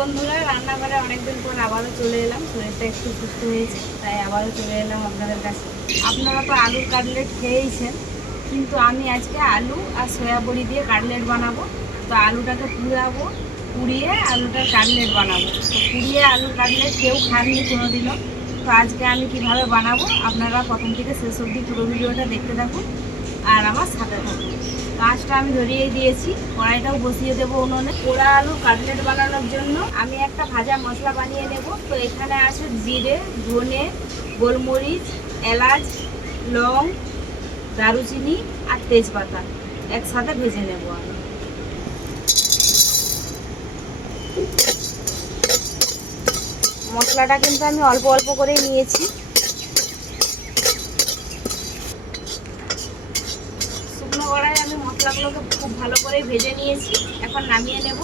বন্ধুরা রান্না রান্নাঘরে অনেকদিন পর আবারও চলে এলাম। শরীরটা একটু সুস্থ হয়েছে, তাই আবারও চলে এলাম আপনাদের কাছে। আপনারা তো আলুর কাটলেট খেয়েইছেন, কিন্তু আমি আজকে আলু আর সয়া বড়ি দিয়ে কাটলেট বানাবো। তো আলুটাকে পুড়াবো, পুড়িয়ে আলুটার কাটলেট বানাবো। তো পুড়িয়ে আলুর কাটলেট কেউ খাননি কোনোদিনও। তো আজকে আমি কীভাবে বানাবো, আপনারা প্রথম থেকে শেষ অবধি পুরো ভিডিওটা দেখতে থাকুন আর আমার সাথে থাকুন। কাজটা আমি ধরিয়ে দিয়েছি, কড়াইটাও বসিয়ে দেবো উনুনে। পোড়া আলু, কাটলেট বানানোর জন্য। আমি একটা ভাজা মশলা বানিয়ে নেব। তো এখানে আছে জিরে, ধনে, গোলমরিচ, এলাচ, লং, দারুচিনি আর তেজপাতা। একসাথে ভেজে নেব আমি। মশলাটা কিন্তু আমি অল্প অল্প করেই নিয়েছি শুকনো কড়াই আমি মশলাগুলোকে খুব ভালো করে ভেজে নিয়েছি। এখন নামিয়ে নেব।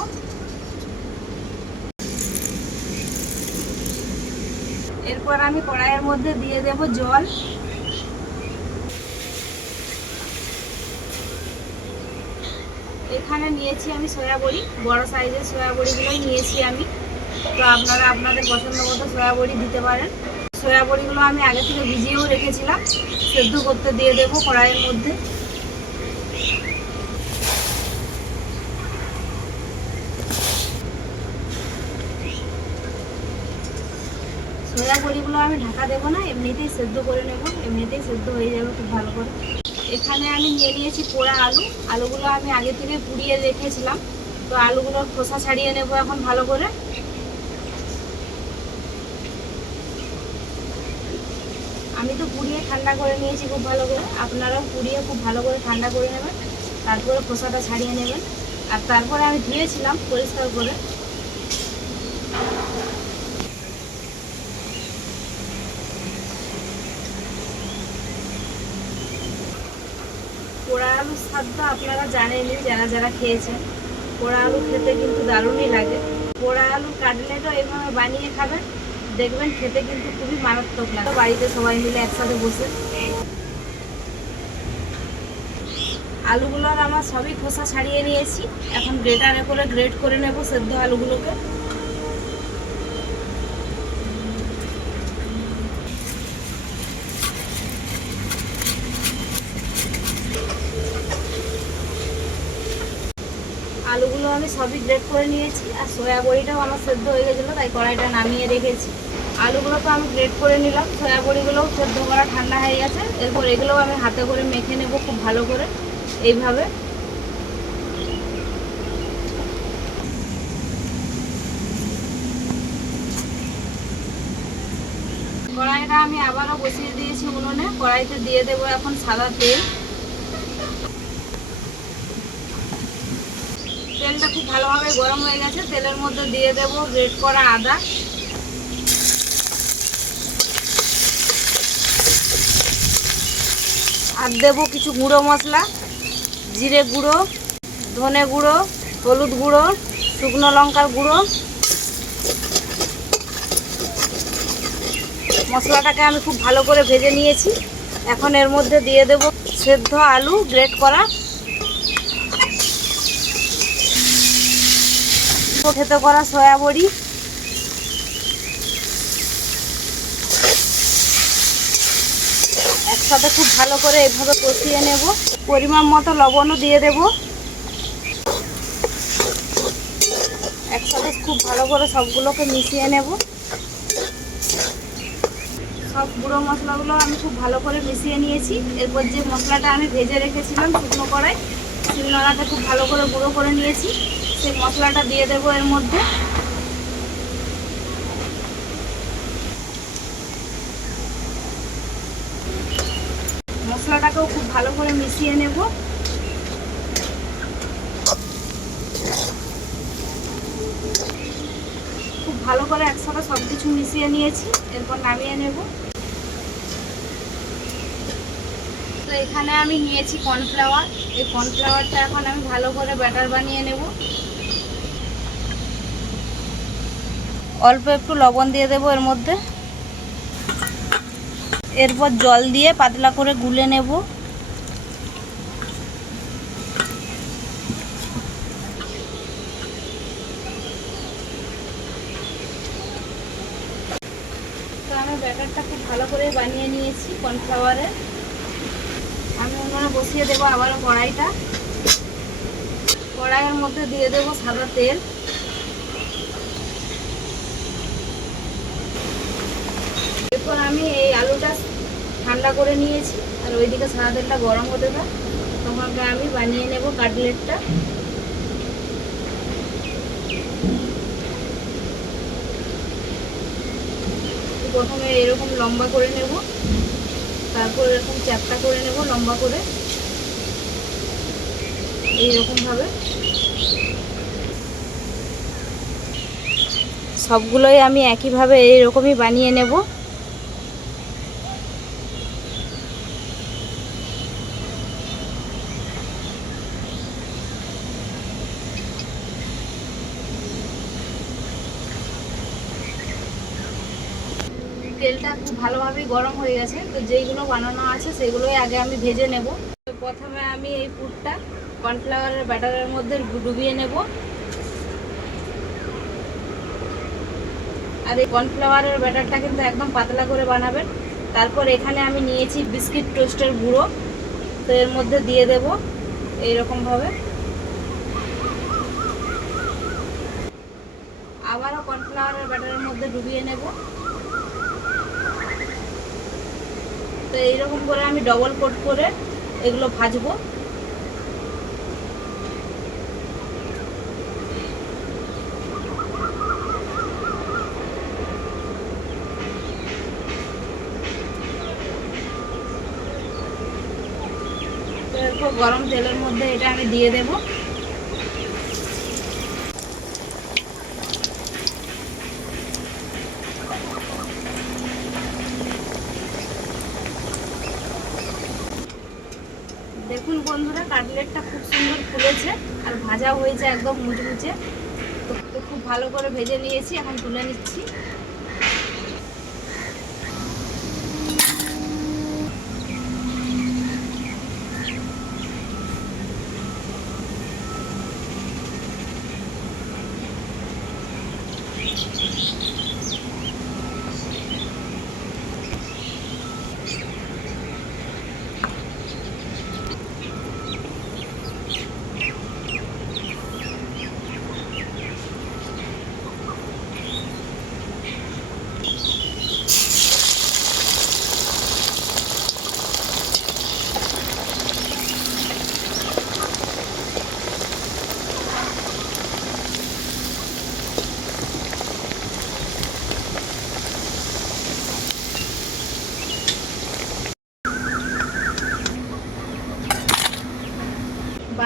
এরপর আমি কড়াইয়ের মধ্যে দিয়ে দেব জল। এখানে নিয়েছি আমি সয়া বড়ি সাইজের সয়া বড়িগুলোই নিয়েছি আমি। তো আপনারা আপনাদের পছন্দ মতো সয়া বড়ি দিতে পারেন। সয়া বড়িগুলো আমি আগে থেকে ভিজিয়েও রেখেছিলাম। সেদ্ধ করতে দিয়ে দেবো কড়াইয়ের মধ্যে। সয়া বড়িগুলো আমি ঢাকা দেবো না, এমনিতেই সেদ্ধ করে নেব, এমনিতেই সেদ্ধ হয়ে যাবে খুব ভালো করে। এখানে আমি নিয়ে নিয়েছি পোড়া আলু। আলুগুলো আমি আগে থেকে পুড়িয়ে রেখেছিলাম। তো আলুগুলোর খোসা ছাড়িয়ে নেব এখন ভালো করে। আমি তো পুড়িয়ে ঠান্ডা করে নিয়েছি খুব ভালো করে। আপনারাও পুড়িয়ে খুব ভালো করে ঠান্ডা করে নেবেন। তারপরে খোসাটা ছাড়িয়ে নেবেন। আর তারপরে আমি ধুয়েছিলাম পরিষ্কার করে। স্বাদটা আপনারা জানেনই, যারা যারা খেয়েছেন, পোড়া আলু খেতে কিন্তু দারুণই লাগে। পোড়া আলু কাটলেটও এভাবে বানিয়ে খাবেন, দেখবেন খেতে কিন্তু খুবই মারাত্মক লাগে। বাড়িতে সবাই মিলে একসাথে বসে। আলুগুলোর আমার সবই খোসা ছাড়িয়ে নিয়েছি। এখন গ্রেটারে করে গ্রেট করে নেব সেদ্ধ আলুগুলোকে আলুগুলো আমি সবই গ্রেট করে নিয়েছি, আর সয়া বড়িটাও আমার সেদ্ধ হয়ে গেছিল, তাই কড়াইটা নামিয়ে রেখেছি। আলুগুলো তো আমি গ্রেট করে নিলাম সয়া বড়িগুলোও সেদ্ধ করা ঠান্ডা হয়ে গেছে, এরপর এগুলোও আমি হাতে করে মেখে নেব খুব ভালো করে, এইভাবে। কড়াইটা আমি আবারও বসিয়ে দিয়েছি উনুনে, কড়াইতে দিয়ে দেবো এখন সাদা তেল। তেলটা খুব ভালোভাবে গরম হয়ে গেছে। তেলের মধ্যে দিয়ে দেব গ্রেট করা আদা। আর দেবো কিছু গুঁড়ো মশলা। জিরে গুঁড়ো, ধনে গুঁড়ো, হলুদ গুঁড়ো, শুকনো লঙ্কার গুঁড়ো। মশলাটাকে আমি খুব ভালো করে ভেজে নিয়েছি। এখন এর মধ্যে দিয়ে দেব সেদ্ধ আলু গ্রেট করা খেতে করা সয়া বড়ি। একসাথে খুব ভালো করে এভাবে কষিয়ে নেব। পরিমাণ মতো লবণও দিয়ে দেব। একসাথে খুব ভালো করে সবগুলোকে মিশিয়ে নেব। সব গুঁড়ো মশলাগুলো আমি খুব ভালো করে মিশিয়ে নিয়েছি। এরপর যে মশলাটা আমি ভেজে রেখেছিলাম শুকনো কড়াই শিলনোড়াতে খুব ভালো করে গুঁড়ো করে নিয়েছি। সেই মশলাটা দিয়ে দেবো এর মধ্যে। মশলাটাকেও খুব ভালো করে মিশিয়ে নেব। খুব ভালো করে একসাথে সব কিছু মিশিয়ে নিয়েছি, এরপর নামিয়ে নেব। তো এখানে আমি নিয়েছি কর্নফ্লাওয়ার। এই কর্নফ্লাওয়ারটা এখন আমি ভালো করে ব্যাটার বানিয়ে নেব। অল্প একটু লবণ দিয়ে দেবো এর মধ্যে। এরপর জল দিয়ে পাতলা করে গুলে নেব। তো আমি ব্যাটারটা খুব ভালো করে বানিয়ে নিয়েছি কর্নফ্লাওয়ারে। আমি ওখানে বসিয়ে দেবো আবার কড়াইটা। কড়াইয়ের মধ্যে দিয়ে দেবো সাদা তেল। এরপর আমি এই আলুটা ঠান্ডা করে নিয়েছি। আর ওইদিকে সাদা তেলটা গরম হতে থাক। তোমাকে আমি বানিয়ে নেব কাটলেটটা। প্রথমে এরকম লম্বা করে নেব। তারপর এরকম চ্যাপটা করে নেব লম্বা করে। এইরকম ভাবে। সবগুলোই আমি একইভাবে এইরকমই বানিয়ে নেব। তেলটা খুব ভালোভাবেই গরম হয়ে গেছে। তো যেইগুলো বানানো আছে সেগুলোই আগে আমি ভেজে নেব। প্রথমে আমি এই পুরটা কর্নফ্লাওয়ারের ব্যাটারের মধ্যে ডুবিয়ে নেব। আর এই কর্নফ্লাওয়ারের ব্যাটারটা কিন্তু একদম পাতলা করে বানাবেন। তারপর এখানে আমি নিয়েছি বিস্কিট টোস্টের গুঁড়ো। তো এর মধ্যে দিয়ে দেব এইরকমভাবে। আবারও কর্নফ্লাওয়ারের ব্যাটারের মধ্যে ডুবিয়ে নেব। তো এইরকম করে আমি ডবল কোট করে এগুলো ভাজবো। গরম তেলের মধ্যে এটা আমি দিয়ে দেব দেখুন বন্ধুরা কাটলেটটা খুব সুন্দর ফুলেছে আর ভাজা হয়েছে একদম মুচমুচে। তো খুব ভালো করে ভেজে নিয়েছি, এখন তুলে নিচ্ছি।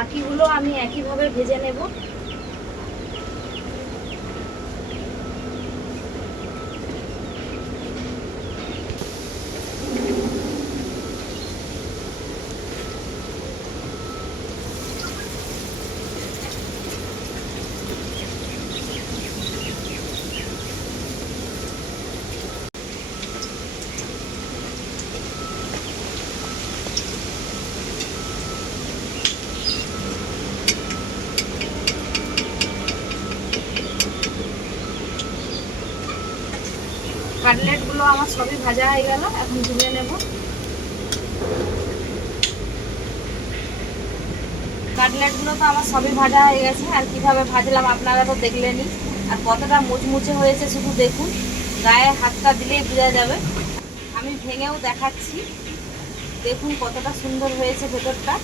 বাকিগুলো আমি একইভাবে ভেজে নেব। কাটলেটগুলো আমার সবই ভাজা হয়ে গেল, এখন তুলে নেব। কাটলেটগুলো তো আমার সবই ভাজা হয়ে গেছে, আর কীভাবে ভাজলাম আপনারা তো দেখলেনই। আর কতটা মুচমুচে হয়েছে শুধু দেখুন, গায়ে হাতটা দিলেই বোঝা যাবে। আমি ভেঙেও দেখাচ্ছি, দেখুন কতটা সুন্দর হয়েছে ভেতরটা।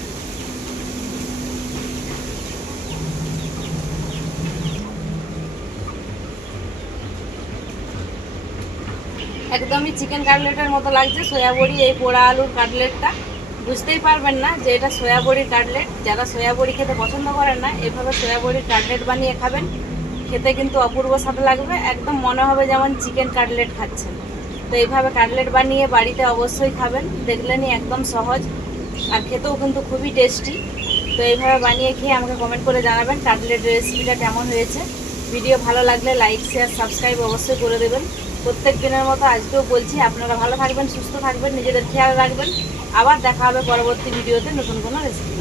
একদমই চিকেন কাটলেটের মতো লাগছে সয়াবড়ি এই পোড়া আলুর কাটলেটটা বুঝতেই পারবেন না যে এটা সয়াবড়ির কাটলেট যারা সয়াবড়ি খেতে পছন্দ করেন না, এভাবে সয়াবড়ির কাটলেট বানিয়ে খাবেন। খেতে কিন্তু অপূর্ব স্বাদ লাগবে। একদম মনে হবে যেমন চিকেন কাটলেট খাচ্ছেন। তো এইভাবে কাটলেট বানিয়ে বাড়িতে অবশ্যই খাবেন। দেখলেনই একদম সহজ। আর খেতেও কিন্তু খুবই টেস্টি তো এইভাবে বানিয়ে খেয়ে আমাকে কমেন্ট করে জানাবেন কাটলেট রেসিপিটা কেমন হয়েছে। ভিডিও ভালো লাগলে লাইক শেয়ার সাবস্ক্রাইব অবশ্যই করে দেবেন। প্রত্যেক দিনের মতো আজকেও বলছি, আপনারা ভালো থাকবেন, সুস্থ থাকবেন, নিজেদের খেয়াল রাখবেন। আবার দেখা হবে পরবর্তী ভিডিওতে নতুন কোনো রেসিপি